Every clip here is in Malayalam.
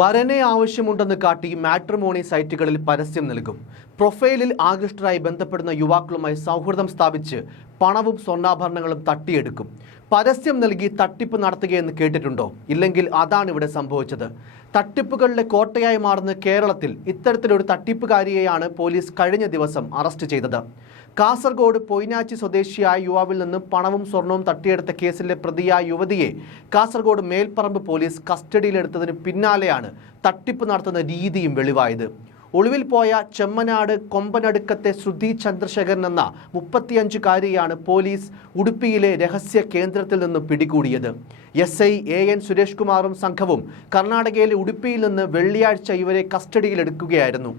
വരനെ ആവശ്യമുണ്ടെന്ന് കാട്ടി മാട്രിമോണി സൈറ്റുകളിൽ പരസ്യം നൽകും. പ്രൊഫൈലിൽ ആകൃഷ്ടരായി ബന്ധപ്പെടുന്ന യുവാക്കളുമായി സൗഹൃദം സ്ഥാപിച്ച് പണവും സ്വർണാഭരണങ്ങളും തട്ടിയെടുക്കും. പരസ്യം നൽകി തട്ടിപ്പ് നടത്തുകയെന്ന് കേട്ടിട്ടുണ്ടോ? ഇല്ലെങ്കിൽ അതാണ് ഇവിടെ സംഭവിച്ചത്? തട്ടിപ്പുകളുടെ കോട്ടയായി മാറുന്ന കേരളത്തിൽ ഇത്തരത്തിലൊരു തട്ടിപ്പുകാരിയെയാണ് പോലീസ് കഴിഞ്ഞ ദിവസം അറസ്റ്റ് ചെയ്തത്. കാസർഗോഡ് പൊയിനാച്ചി സ്വദേശിയായ യുവാവിൽ നിന്ന് പണവും സ്വർണവും തട്ടിയെടുത്ത കേസിലെ പ്രതിയായ യുവതിയെ കാസർഗോഡ് മേൽപ്പറമ്പ് പോലീസ് കസ്റ്റഡിയിലെടുത്തതിന് പിന്നാലെയാണ് തട്ടിപ്പ് നടത്തുന്ന രീതിയും വെളിവായത്. ഒളിവിൽ പോയ ചെമ്മനാട് കൊമ്പനടുക്കത്തെ ശ്രുതി ചന്ദ്രശേഖരൻ എന്ന മുപ്പത്തിയഞ്ചുകാരിയാണ് പോലീസ് ഉടുപ്പിയിലെ രഹസ്യ കേന്ദ്രത്തിൽ നിന്ന് പിടികൂടിയത്. S I A N Suresh കുമാറും സംഘവും കർണാടകയിലെ ഉടുപ്പിയിൽ നിന്ന് വെള്ളിയാഴ്ച ഇവരെ കസ്റ്റഡിയിലെടുക്കുകയായിരുന്നു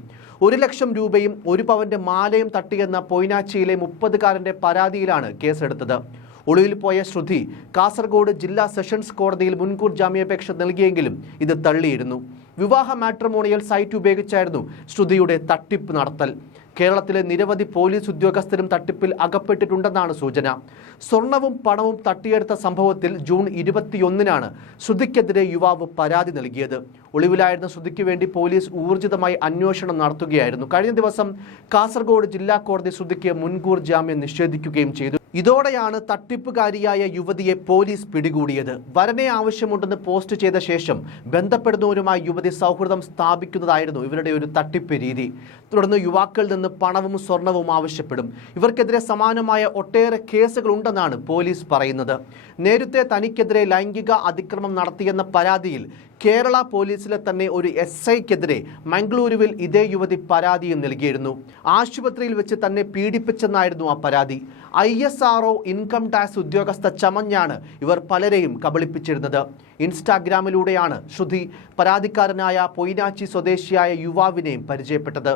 ഒരു ലക്ഷം രൂപയും ഒരു പവന്റെ മാലയും തട്ടിയെന്ന പൊയ്നാച്ചിയിലെ മുപ്പതുകാരന്റെ പരാതിയിലാണ് കേസെടുത്തത്. ഒളിവിൽ പോയ ശ്രുതി കാസർഗോഡ് ജില്ലാ സെഷൻസ് കോടതിയിൽ മുൻകൂർ ജാമ്യാപേക്ഷ നൽകിയെങ്കിലും ഇത് തള്ളിയിരുന്നു. വിവാഹ മാട്രിമോണിയൽ സൈറ്റ് ഉപയോഗിച്ചായിരുന്നു ശ്രുതിയുടെ തട്ടിപ്പ് നടത്തൽ. കേരളത്തിലെ നിരവധി പോലീസ് ഉദ്യോഗസ്ഥരും തട്ടിപ്പിൽ അകപ്പെട്ടിട്ടുണ്ടെന്നാണ് സൂചന. സ്വർണവും പണവും തട്ടിയെടുത്ത സംഭവത്തിൽ ജൂൺ ഇരുപത്തിയൊന്നിനാണ് ശ്രുതിക്കെതിരെ യുവാവ് പരാതി നൽകിയത്. ഒളിവിലായിരുന്ന ശ്രുതിക്ക് വേണ്ടി പോലീസ് ഊർജിതമായി അന്വേഷണം നടത്തുകയായിരുന്നു. കഴിഞ്ഞ ദിവസം കാസർഗോഡ് ജില്ലാ കോടതി ശ്രുതിക്ക് മുൻകൂർ ജാമ്യം നിഷേധിക്കുകയും ചെയ്തു. ഇതോടെയാണ് തട്ടിപ്പുകാരിയായ യുവതിയെ പോലീസ് പിടികൂടിയത്. വരനെ ആവശ്യമുണ്ടെന്ന് പോസ്റ്റ് ചെയ്ത ശേഷം ബന്ധപ്പെടുന്നവരുമായി യുവതി സൗഹൃദം സ്ഥാപിക്കുന്നതായിരുന്നു ഇവരുടെ ഒരു തട്ടിപ്പ് രീതി. തുടർന്ന് യുവാക്കളിൽ നിന്ന് പണവും സ്വർണവും ആവശ്യപ്പെടും. ഇവർക്കെതിരെ സമാനമായ ഒട്ടേറെ കേസുകളുണ്ടെന്നാണ് പോലീസ് പറയുന്നത്. നേരത്തെ തനിക്കെതിരെ ലൈംഗിക അതിക്രമം നടത്തിയെന്ന പരാതിയിൽ കേരള പോലീസിലെ തന്നെ ഒരു എസ് ഐക്കെതിരെ മംഗളൂരുവിൽ ഇതേ യുവതി പരാതിയും നൽകിയിരുന്നു. ആശുപത്രിയിൽ വെച്ച് തന്നെ പീഡിപ്പിച്ചെന്നായിരുന്നു ആ പരാതി. I S R O income tax ഉദ്യോഗസ്ഥ ചമഞ്ഞാണ് ഇവർ പലരെയും കബളിപ്പിച്ചിരുന്നത്. ഇൻസ്റ്റാഗ്രാമിലൂടെയാണ് ശ്രുതി പരാതിക്കാരനായ പൊയ്നാച്ചി സ്വദേശിയായ യുവാവിനെയും പരിചയപ്പെട്ടത്.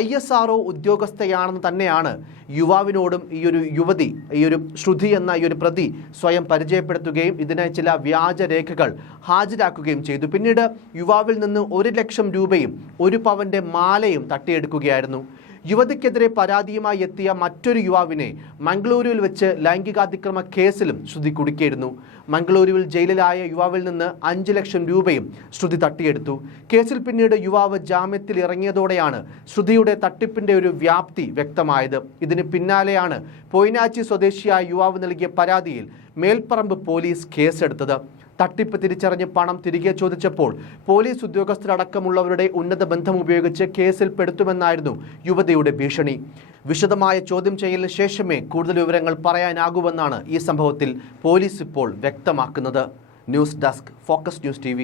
ഐ എസ് ആർ ഒ ഉദ്യോഗസ്ഥയാണെന്ന് തന്നെയാണ് യുവാവിനോടും ഈ ഒരു യുവതി ഈ ഒരു ശ്രുതി എന്ന ഈ ഒരു പ്രതി സ്വയം പരിചയപ്പെടുത്തുകയും ഇതിന് ചില വ്യാജരേഖകൾ ഹാജരാക്കുകയും ചെയ്തു. പിന്നീട് യുവാവിൽ നിന്ന് ഒരു ലക്ഷം രൂപയും ഒരു പവന്റെ മാലയും തട്ടിയെടുക്കുകയായിരുന്നു. യുവതിക്കെതിരെ പരാതിയുമായി എത്തിയ മറ്റൊരു യുവാവിനെ മംഗളൂരുവിൽ വെച്ച് ലൈംഗികാതിക്രമ കേസിലും ശ്രുതി കുടുക്കിയിരുന്നു. മംഗളൂരുവിൽ ജയിലിലായ യുവാവിൽ നിന്ന് അഞ്ച് ലക്ഷം രൂപയും ശ്രുതി തട്ടിയെടുത്തു. കേസിൽ പിന്നീട് യുവാവ് ജാമ്യത്തിൽ ഇറങ്ങിയതോടെയാണ് ശ്രുതിയുടെ തട്ടിപ്പിന്റെ ഒരു വ്യാപ്തി വ്യക്തമായത്. ഇതിന് പിന്നാലെയാണ് പൊയ്നാച്ചി സ്വദേശിയായ യുവാവ് നൽകിയ പരാതിയിൽ മേൽപ്പറമ്പ് പോലീസ് കേസെടുത്തത്. തട്ടിപ്പ് തിരിച്ചറിഞ്ഞ് പണം തിരികെ ചോദിച്ചപ്പോൾ പോലീസ് ഉദ്യോഗസ്ഥരടക്കമുള്ളവരുടെ ഉന്നത ബന്ധം ഉപയോഗിച്ച് കേസിൽ പെടുത്തുമെന്നായിരുന്നു യുവതിയുടെ ഭീഷണി. വിശദമായ ചോദ്യം ചെയ്യലിന് ശേഷമേ കൂടുതൽ വിവരങ്ങൾ പറയാനാകൂവെന്നാണ് ഈ സംഭവത്തിൽ പോലീസ് ഇപ്പോൾ വ്യക്തമാക്കുന്നത്. News desk focus news T